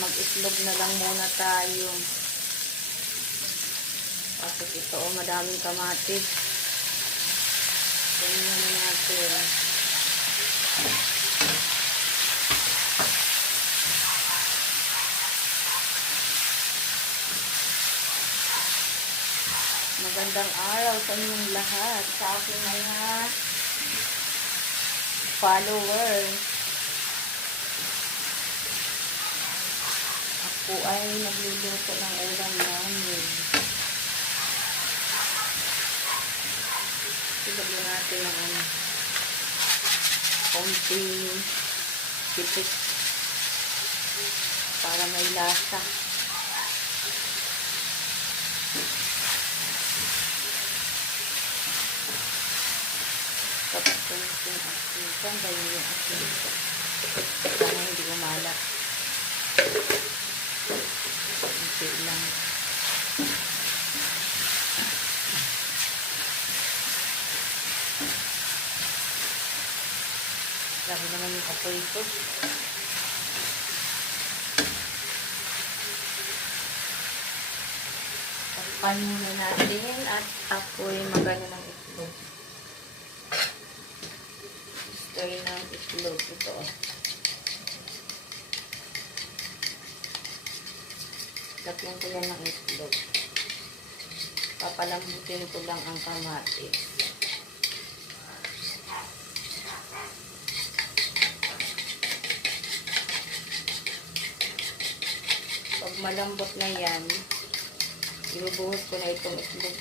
mag-itlog na lang muna tayo. Kasi ito, madaming kamatis. Ganyan natin. Magandang araw sa inyong lahat, sa aking mga followers. Ako ay nagluluto ng ulam namin. Ilagyan natin ng konting pitik para may lasa. Tapos konting asin. Ganda yung asin. Para hindi umalat. Konti lang. Grabe naman yung apoy ito. Takpan muna natin at apoy magano ng itlog. Stir ng itlog. Ito. Lagyan ko yan ng itlog. Papalambutin ko lang ang kamatis. Pag malambot na yan, ibubuhos ko na itong itlog.